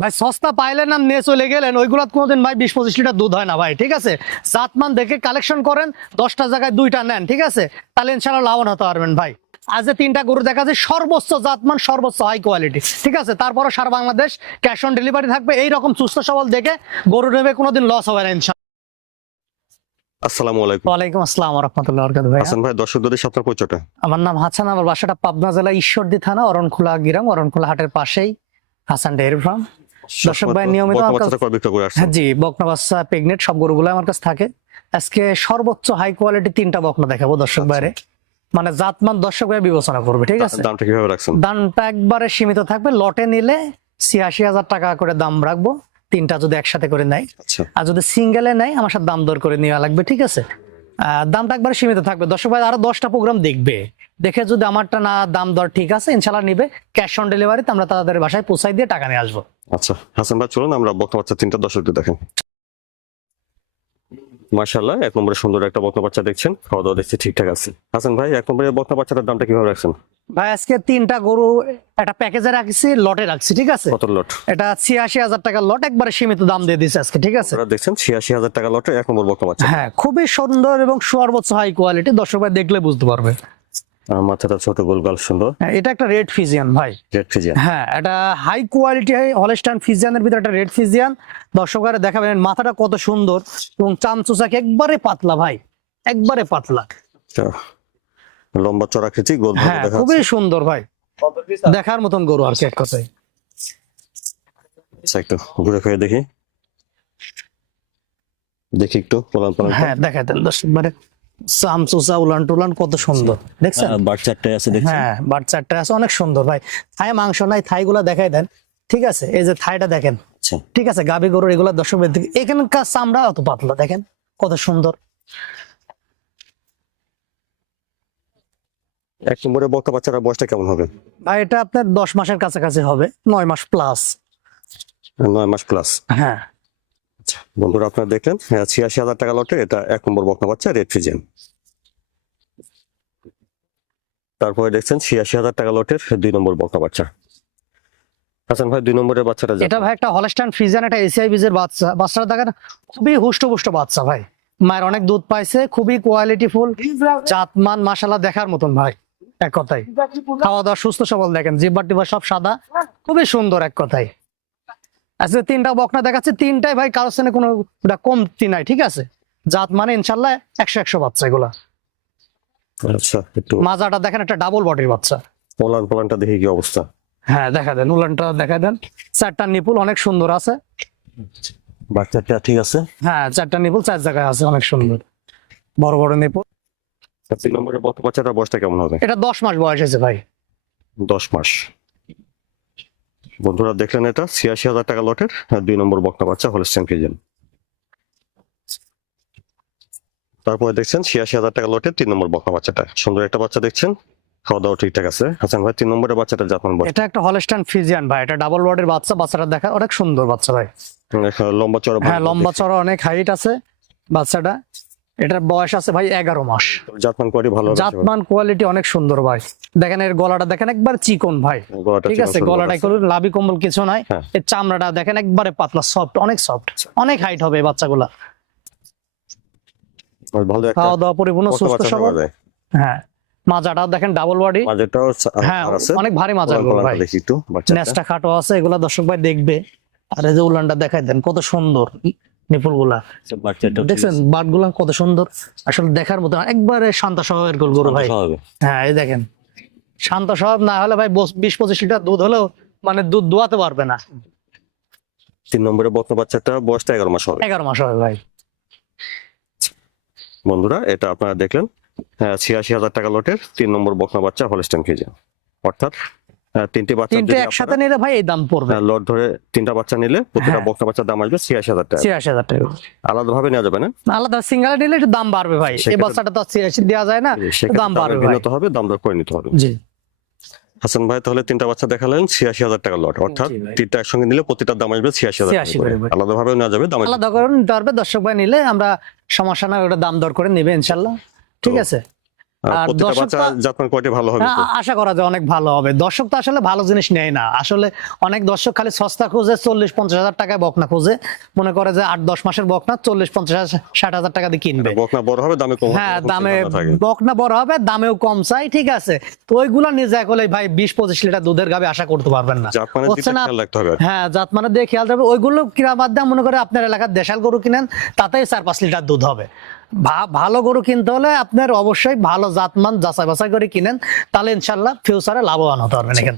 ভাই সস্তা পাইলেন না নিয়ে চলে গেলেন ওইগুলো কোনোদিন ভাই বিশ পঁচিশ লিটার দুধ হয় না ভাই ঠিক আছে? জাতমান দেখে কালেকশন করেন দশটা জায়গায় দুইটা নেন ঠিক আছে? তাহলে ইনশাল্লাহ লাভবান হতে পারবেন ভাই। আজ তিনটা গরু দেখা যায় সর্বোচ্চ জাতমান সর্বোচ্চ হাই কোয়ালিটি ঠিক আছে? তারপরও সারা বাংলাদেশ ক্যাশ অন ডেলিভারি থাকবে এইরকম সুস্থ সবল দেখে গরু নেবে কোনোদিন লস হবে না ইনশাল্লাহ আসসালামু আলাইকুম। ওয়ালাইকুম আসসালাম রহমতুল্লাহ বরকাত ভাই হাসান ভাই দর্শকদের সাথে আপনার পরিচয়টা? আমার নাম হাসান আমার বাসাটা পাবনা জেলা ঈশ্বরদী থানা অরণখোলা গ্রাম অরণখোলা হাটের পাশেই হাসান ডেয়ারি ফার্ম দর্শক ভাই নিয়মিত হ্যাঁ জি বকনা বাচ্চা প্রেগনেন্ট সব গরুগুলো আমার কাছে থাকে। আজকে সর্বোচ্চ হাই কোয়ালিটি তিনটা বকনা দেখাবো দর্শক বাইরে মানে জাতমান দর্শক ভাই বিবেচনা করবে ঠিক আছে? দামটা কীভাবে রাখছেন? দামটা একবারে সীমিত থাকবে। লটে নিলে ছিয়াশি হাজার টাকা করে দাম রাখব। তিনটা যদি একসাথে করে নেয়। আচ্ছা। আর যদি সিঙ্গেলে নেয় আমার সাথে দাম দর করে নেওয়া লাগবে ঠিক আছে? দামটা একবারে সীমিত থাকবে। দর্শক ভাই, আরও দশটা প্রোগ্রাম দেখবে। দেখে যদি আমারটা না দাম দর ঠিক আছে ইনশাল্লাহ নিবে। ক্যাশ অন ডেলিভারিতে আমরা তাদের বাসায় পৌঁছাই দিয়ে টাকা নিয়ে আসব। আচ্ছা হাসান ভাই, চলুন আমরা বক্তা বাচ্চা তিনটা দর্শকদের দেখেন। মার্শাল্লাহ এক নম্বরে সুন্দর একটা বক্তা বাচ্চা দেখছেন। খাওয়া দাওয়া দেখছি ঠিকঠাক আছে। হাসান ভাই, এক নম্বরে বক্তা বাচ্চাটার দামটা কীভাবে রাখছেন? ভাই আজকে তিনটা গরু একটা প্যাকেজে রাখছি লটে রাখছি ঠিক আছে? কত লট? এটা ছিয়াশি হাজার টাকার লট একবারে সীমিত দাম দিয়ে দিচ্ছে আজকে ঠিক আছে? দেখছেন ছিয়াশি হাজার টাকা লটে এক নম্বর বকনা বাচ্চা হ্যাঁ খুবই সুন্দর এবং সর্বোচ্চ হাই কোয়ালিটি দর্শক ভাই দেখলে বুঝতে পারবে। মাথাটা ছোট গোল গাল সুন্দর। হ্যাঁ, এটা একটা রেড ফিজিয়ান ভাই। রেড ফিজিয়ান হ্যাঁ এটা হাই কোয়ালিটি হলস্টাইন ফিজিয়ানের ভিতরে একটা রেড ফিজিয়ান দর্শকেরা দেখাবেন মাথাটা কত সুন্দর এবং চামচুচাকে একবারে পাতলা ভাই একবারে পাতলা। লম্বা চড়া খেয়েছি গোল হ্যাঁ খুবই সুন্দর ভাই। দেখার মতন গরু আর কি এক কথায়। আচ্ছা একটু ঘুরে ফিরে দেখি। দেখি একটু পোলান পোলান হ্যাঁ দেখাই দেন। দর্শক মানে চামচুচা উলান টুলান কত সুন্দর। দেখছেন? বার চারটে আছে দেখছেন? হ্যাঁ বাচ্চাটা আছে অনেক সুন্দর ভাই। থাই মাংস নাই থাই গুলা দেখাই দেন। ঠিক আছে এই যে থাইটা দেখেন। আচ্ছা। ঠিক আছে গাবি গরুর এগুলা দর্শক দিকে এখানকার চামড়া অত পাতলা দেখেন? কত সুন্দর। এক নম্বরে বকনা বাচ্চারা বয়সটা কেমন হবে? ভাই এটা আপনার দশ মাসের কাছাকাছি হবে নয় মাস প্লাস নয় মাস প্লাস হ্যাঁ। বন্ধুরা আপনারা দেখলেন হ্যাঁ ছিয়াশি হাজার টাকা লটে এটা এক নম্বর বকনা বাচ্চা রেড ফিজেন তারপরে দেখছেন ছিয়াশি হাজার টাকা লটের দুই নম্বর বকনা বাচ্চা। হাসান ভাই দুই নম্বরের বাচ্চাটা এটা ভাই একটা হলস্টাইন ফ্রিজান একটা এসিআই বীজের বাচ্চা। বাচ্চাটা দেখেন খুবই হুষ্টপুষ্ট বাচ্চা ভাই। মায়ের অনেক দুধ পাইছে খুবই কোয়ালিটি ফুল জাতমান মাসালা দেখার মতন ভাই। এক কথায়। খাওয়া দাওয়া সুস্থ সবল দেখেন জিব্বার টিব্বার সব সাদা খুবই সুন্দর এক কথায়। আজকে তিনটা বকনা দেখাচ্ছে তিনটাই ভাই কারোর সঙ্গে কোনো কমতি নাই ঠিক আছে? জাত মানে ইনশাল্লাহ একশো একশো বাচ্চা এগুলা। আচ্ছা একটু মাজাটা দেখেন একটা ডাবল বডির বাচ্চা। পোলান পোলানটা দেখি কি অবস্থা। হ্যাঁ দেখা দেন উলানটা দেখা দেন। চারটা নিপুল অনেক সুন্দর আছে। বাচ্চাটা ঠিক আছে? হ্যাঁ চারটা নিপুল চার জায়গায় আছে অনেক সুন্দর। বড় বড় নিপুল। তিন বাচ্চাটার বয়সটা কেমন হবে? এটা দশ মাস বয়স হয়েছে ভাই। দশ মাস। বন্ধুরা দেখলেন এটা ছিয়াশি হাজার টাকা লটের দুই নম্বর বকনা বাচ্চা হলস্টেন ফিজেন তারপরে দেখছেন ছিয়াশি হাজার টাকা লটের তিন নম্বর বকনা বাচ্চাটা। সুন্দর একটা বাচ্চা দেখছেন। খাওয়া দাওয়া ঠিকঠাক আছে। হাসান ভাই তিন নম্বরের বাচ্চাটা জাতমান বয়স এটা একটা হলস্টাইন ফিজিয়ান ভাই এটা ডাবল বডির বাচ্চা বাচ্চাটা দেখা অনেক সুন্দর বাচ্চা ভাই। লম্বা চড়া হ্যাঁ লম্বা চড়া অনেক হাইট আছে বাচ্চাটা। এটার বয়স আছে ভাই এগারো মাস। জাতমান কোয়ারি ভালো জাতমান কোয়ালিটি অনেক সুন্দর ভাই। দেখেন এর গলাটা দেখেন একবার চিকন ভাই। ঠিক আছে গলাটা। কোনো লাভি কম্বল কিছু নাই। হ্যাঁ। এর চামড়াটা দেখেন একবারে পাতলা সফট অনেক সফট অনেক হাইট হবে এই বাচ্চাগুলা। ভালো খাওয়া দাওয়া পরিপূর্ণ সুস্থ সবল। হ্যাঁ মাজাটা দেখেন ডাবল বডি মাঝেরটাও ছা- হ্যাঁ অনেক ভারী মাজা ভাই। একটু নেসটা খাটো আছে এগুলা দর্শক ভাই দেখবে। আর এই যে উলানটা দেখাই দেন কত সুন্দর। নিপুলগুলা দেখছেন বাট কত সুন্দর। আসলে দেখার মতো একবারে শান্ত স্বভাবের গরু গরু ভাই। হ্যাঁ এই দেখেন। শান্ত স্বভাব না হলে ভাই বিশ পঁচিশ লিটার দুধ হলেও মানে দুধ দোয়াতে পারবে না। তিন নম্বরের বকনা বাচ্চাটা বয়সটা এগারো মাস হবে। এগারো মাস হবে ভাই। বন্ধুরা এটা আপনারা দেখলেন। ছিয়াশি হাজার টাকা লটের তিন নম্বর বকনা বাচ্চা হলস্টেন কেজি অর্থাৎ তিনটি বাচ্চা তিনটে একসাথে নিলে ভাই এই দাম পড়বে। লট ধরে তিনটা বাচ্চা নিলে প্রতিটা হ্যাঁ। বাচ্চার দাম আসবে ছিয়াশি হাজার টাকা। ছিয়াশি হাজার টাকা। আলাদা ভাবে নেওয়া যাবে না? আলাদা সিঙ্গেল নিলে একটু দাম বাড়বে ভাই। এই বাচ্চাটা তো ছিয়াশি দেওয়া যায় না দাম বাড়বে হবে দাম দর করে নিতে হবে। জি। হাসান ভাই তাহলে তিনটা বাচ্চা দেখালেন ছিয়াশি হাজার টাকা লট। অর্থাৎ। তিনটা একসঙ্গে নিলে প্রতিটার দাম আসবে ছিয়াশি হাজার টাকা 86 করে। করে। ভাই। আলাদা ভাবে নেওয়া যাবে দাম আলাদা করে নিতে পারবে দর্শক ভাই নিলে আমরা সমস্যা না ওটা দাম দর করে নেবে ইনশাল্লাহ। ঠিক আছে। বাচ্চা ভালো হবে হ্যাঁ, আশা করা যায় অনেক ভালো হবে। দর্শক তো আসলে ভালো জিনিস নেয় না। আসলে অনেক দর্শক খালি সস্তা খোঁজে চল্লিশ পঞ্চাশ হাজার টাকায় বকনা খোঁজে। মনে করে যে আট দশ মাসের বকনা চল্লিশ পঞ্চাশ ষাট হাজার টাকা দিয়ে কিনবে। বকনা বড় হবে দামে কম হ্যাঁ দামে বকনা বড় হবে দামেও কম চাই ঠিক আছে। তো ওইগুলো নিয়ে যায় করলে ভাই বিশ পঁচিশ লিটার দুধের গাবে আশা করতে পারবেন না। হচ্ছে না। হ্যাঁ জাত মানে দিয়ে খেয়াল রাখবে। ওইগুলো কিনা বাদ মনে করে আপনার এলাকার দেশাল গরু কিনেন তাতেই চার পাঁচ লিটার দুধ হবে। ভালো গরু কিনতে হলে আপনার অবশ্যই ভালো জাতমান যাচাই বাছাই করে কিনেন তাহলে ইনশাল্লাহ ফিউচারে লাভবান হতে পারবেন এখান থেকে।